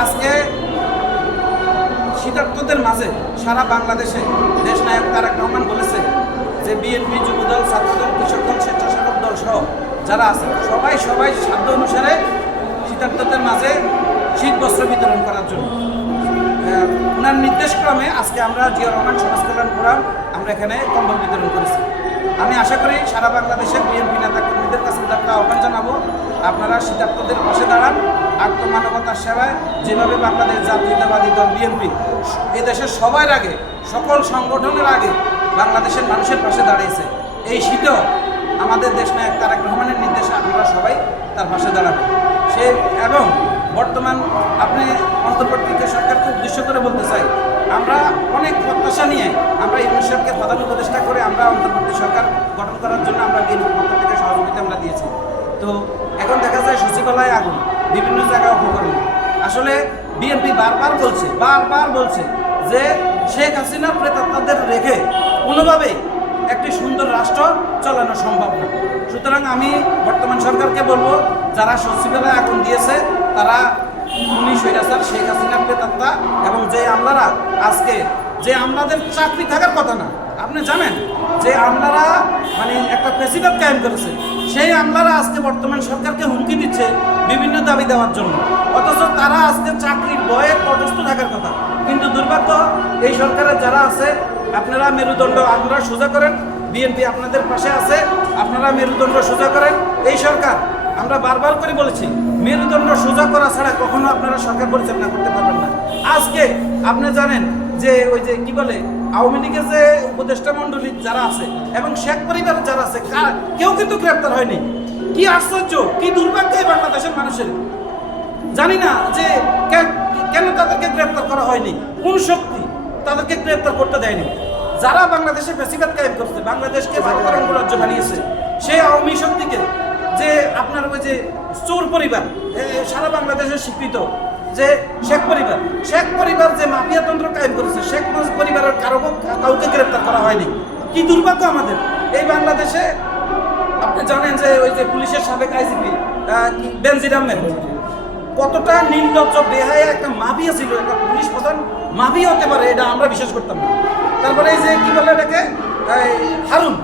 আজকে শীতার্তদের মাঝে সারা বাংলাদেশে দেশনায়ক তারেক রহমান বলেছে যে বিএনপি, যুবদল, ছাত্রদল, কৃষক দল, স্বেচ্ছাসেবক দল সহ যারা আছে সবাই সাধ্য অনুসারে শীতার্তদের মাঝে শীত বস্ত্র বিতরণ করার জন্য ওনার নির্দেশক্রমে আজকে আমরা জিয়া রহমান সমাজ কল্যাণ ফোরাম আমরা এখানে কম্বল বিতরণ করেছি। আমি আশা করি সারা বাংলাদেশের বিএনপি নেতা কর্মীদের কাছে একটা আহ্বান জানাবো, আপনারা শীতার্তদের পাশে দাঁড়ান। আত্মমানবতার সেবায় যেভাবে বাংলাদেশ জাতীয়তাবাদী দল বিএনপি এদেশের সবার আগে, সকল সংগঠনের আগে বাংলাদেশের মানুষের পাশে দাঁড়িয়েছে, এই শীতেও আমাদের দেশনায়ক তারেক রহমানের নির্দেশে আপনারা সবাই তার পাশে দাঁড়াবেন। এবং বর্তমান আপনি অন্তর্বর্তীকালীন সরকারকে উদ্দেশ্য করে বলতে চাই, আমরা অনেক প্রত্যাশা নিয়ে আমরা ইউনূস সাহেবকে প্রধান উপদেষ্টা করে আমরা অন্তর্বর্তী সরকার গঠন করার জন্য আমরা বিএনপির পক্ষ থেকে সহযোগিতা আমরা দিয়েছি। তো এখন দেখা যায় সচিবালয়ে আগুন, বিভিন্ন জায়গায় অপকর্ম। আসলে বিএনপি বারবার বলছে যে শেখ হাসিনার প্রেতাত্মাদের রেখে কোনোভাবেই একটি সুন্দর রাষ্ট্র চালানো সম্ভব না। সুতরাং আমি বর্তমান সরকারকে বলবো, যারা সচিবালয়ে আগুন দিয়েছে তারা পুলিশ স্বৈরাচার শেখ হাসিনার প্রেতাত্মা, এবং যে আমলারা আজকে যে আমলাদের চাকরি থাকার কথা না, আপনি জানেন যে আমলারা মানে একটা ফেসিবাদ কায়েম করেছে, সেই আমলারা আজকে বর্তমান সরকারকে হুমকি দিচ্ছে বিভিন্ন দাবি দেওয়ার জন্য, অথচ তারা আজকে চাকরির ভয়ে তটস্থ থাকার কথা। কিন্তু দুর্ভাগ্য, এই সরকারের যারা আছে আপনারা মেরুদণ্ড আপনারা সোজা করেন, বিএনপি আপনাদের পাশে আছে, আপনারা মেরুদণ্ড সোজা করেন। এই সরকার আমরা বারবার করে বলেছি, মেরুদণ্ড সোজা করা ছাড়া কখনো আপনারা সরকার পরিচালনা করতে পারবেন না। আজকে আপনি জানেন যে ওই যে কি বলে আওয়ামী লীগের যে উপদেষ্টা মণ্ডলী যারা আছে এবং শেখ পরিবারের যারা আছে কেউ কিন্তু গ্রেপ্তার হয়নি। কি আশ্চর্য, কি দুর্ভাগ্য এই বাংলাদেশের মানুষের। জানি না যে কেন তাদেরকে গ্রেপ্তার করা হয়নি, কোন শক্তি তাদেরকে গ্রেপ্তার করতে দেয়নি। যারা বাংলাদেশে ফ্যাসিবাদ কায়েম করছে, বাংলাদেশকে ভারতের অঙ্গরাজ্য বানিয়েছে, সেই আওয়ামী শক্তিকে যে আপনার ওই যে চোর পরিবার সারা বাংলাদেশে স্বীকৃত যে শেখ পরিবার যে মাফিয়াতন্ত্র কায়েম করেছে, শেখ পরিবারের কাউকে গ্রেপ্তার করা হয়নি। কি দুর্ভাগ্য আমাদের এই বাংলাদেশে। আপনি জানেন যে ওই যে পুলিশের সাবেক আইজিপি বেনজির আহমেদ কতটা নির্লজ্জ বেহায়া একটা মাফিয়া ছিল, একটা পুলিশ প্রধান মাফিয়া হতে পারে এটা আমরা বিশ্বাস করতাম না। তারপরে এই যে কি বলে এটাকে হারুন,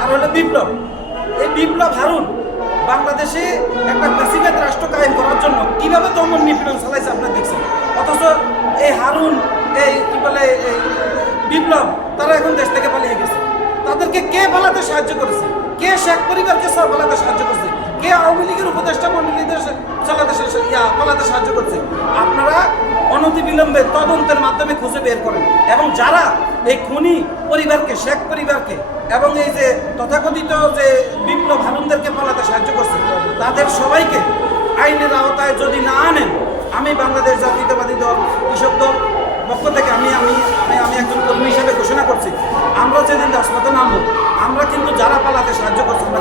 আর হলো বিপ্লব, এই বিপ্লব হারুন বাংলাদেশে একটা ফ্যাসিবাদ রাষ্ট্র কায়েম করার জন্য কিভাবে দমন নিপীড়ন চালাইছে আপনারা দেখছেন। অথচ এই হারুন, এই কি বলে বিপ্লব, তারা এখন দেশ থেকে পালিয়ে গেছে। তাদেরকে কে পালাতে সাহায্য করেছে? কে শেখ পরিবারকে পালাতে সাহায্য করেছে? কে আওয়ামী লীগের উপদেষ্টা মণ্ডলীদের পালাতে সাহায্য করছে? আপনারা অনতিবিলম্বে তদন্তের মাধ্যমে খুঁজে বের করেন, এবং যারা এই খুনি পরিবারকে, শেখ পরিবারকে এবং এই যে তথাকথিত যে বিপ্লব হারুনদেরকে পালাতে সাহায্য করছে, তাদের সবাইকে আইনের আওতায় যদি না আনেন, আমি বাংলাদেশ জাতীয়তাবাদী দল, কৃষক দল পক্ষ থেকে আমি একজন কর্মী হিসেবে ঘোষণা করছি, আমরা যেদিন রাজপথে নামবো, আমরা কিন্তু যারা পালাতে সাহায্য করছে আমরা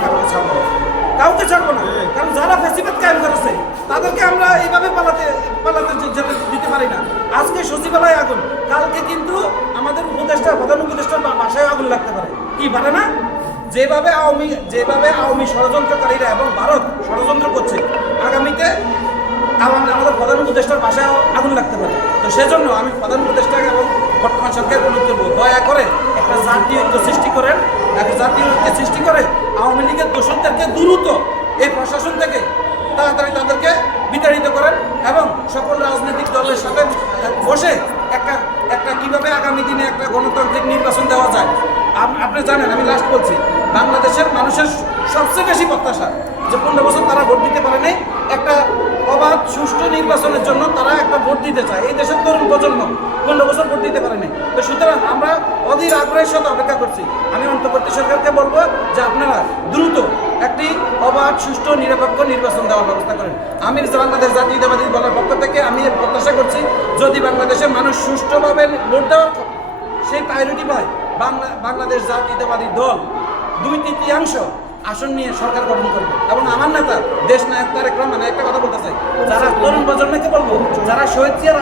কাউকে ছাড়বো না। কারণ যারা ফ্যাসিবাদ কায়েম করেছে তাদেরকে আমরা এইভাবে পালাতে দিতে পারি না। আজকে সচিবালয়ে আগুন, কালকে কিন্তু আমাদের প্রধান উপদেষ্টার বাসায় আগুন লাগতে পারে, কি পারে না? যেভাবে আওয়ামী ষড়যন্ত্রকারীরা এবং ভারত ষড়যন্ত্র করছে, আগামীতে আমাদের প্রধান উপদেষ্টার বাসায় আগুন লাগতে পারে। তো সেজন্য আমি প্রধান উপদেষ্টাকে এবং বর্তমান সরকারকে অনুরোধ করবো, দয়া করে একটা জাতীয় ঐক্য সৃষ্টি করেন, সৃষ্টি করে আওয়ামী লীগের দোষরদেরকে দ্রুত এই প্রশাসন থেকে তাড়াতাড়ি তাদেরকে বিতাড়িত করেন, এবং সকল রাজনৈতিক দলের সাথে বসে একটা কিভাবে আগামী দিনে একটা গণতান্ত্রিক নির্বাচন দেওয়া যায়। আপনি জানেন, আমি লাস্ট বলছি, বাংলাদেশের মানুষের সবচেয়ে বেশি প্রত্যাশা যে 15 বছর তারা ভোট দিতে পারেনি, একটা অবাধ সুষ্ঠু নির্বাচনের জন্য তারা একটা ভোট দিতে চায়। এই দেশের তরুণ প্রজন্ম 15 বছর ভোট দিতে পারেনি। তো সুতরাং আমরা অধীর আগ্রহের সাথে অপেক্ষা করছি। আমি অন্তর্বর্তী সরকারকে বলবো যে আপনারা দ্রুত একটি অবাধ সুষ্ঠু নিরপেক্ষ নির্বাচন দেওয়ার ব্যবস্থা করেন। আমি বাংলাদেশ জাতীয়তাবাদী দলের পক্ষ থেকে আমি প্রত্যাশা করছি, যদি বাংলাদেশের মানুষ সুষ্ঠুভাবে ভোট দেওয়ার সেই প্রায়োরিটি পায়, বাংলাদেশ জাতীয়তাবাদী দল 2/3 আসন নিয়ে সরকার গঠন করবে। এবং আমার নেতা দেশনায়ক তারেক রহমান একটা কথা বলতে চাই, যারা তরুণ প্রজন্মকে বলবো, যারা শহীদ জিয়ার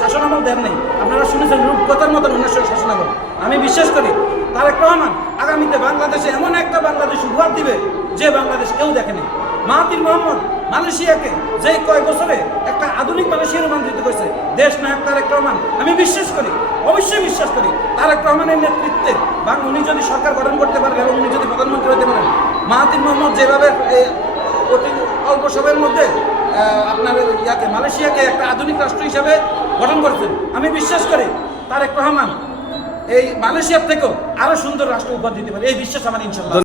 শাসনামল দেন নেই, আপনারা শুনেছেন রূপকথার মতন 1900 শাসনামল, আমি বিশ্বাস করি তারেক রহমান আগামীতে বাংলাদেশে এমন একটা বাংলাদেশ উপহার দিবে যে বাংলাদেশ কেউ দেখেনি। মাহাতির মোহাম্মদ মালয়েশিয়াকে যে কয় বছরে একটা আধুনিক মালয়েশিয়া রূপান্তরিত করেছে দেশ নায়ক তারেক রহমান। আমি বিশ্বাস করি, অবশ্যই বিশ্বাস করি, তারেক রহমানের নেতৃত্বে বা উনি যদি সরকার গঠন করতে পারেন এবং উনি যদি প্রধানমন্ত্রী হতে পারেন, মাহাতির মোহাম্মদ যেভাবে অতি অল্প সময়ের মধ্যে আপনার মালয়েশিয়াকে একটা আধুনিক রাষ্ট্র হিসাবে গঠন করেছেন, আমি বিশ্বাস করি তারেক রহমান এই মালয়েশিয়ার থেকেও আরো সুন্দর রাষ্ট্র উপহার দিতে পারে, এই বিশ্বাস আমার ইনশাআল্লাহ।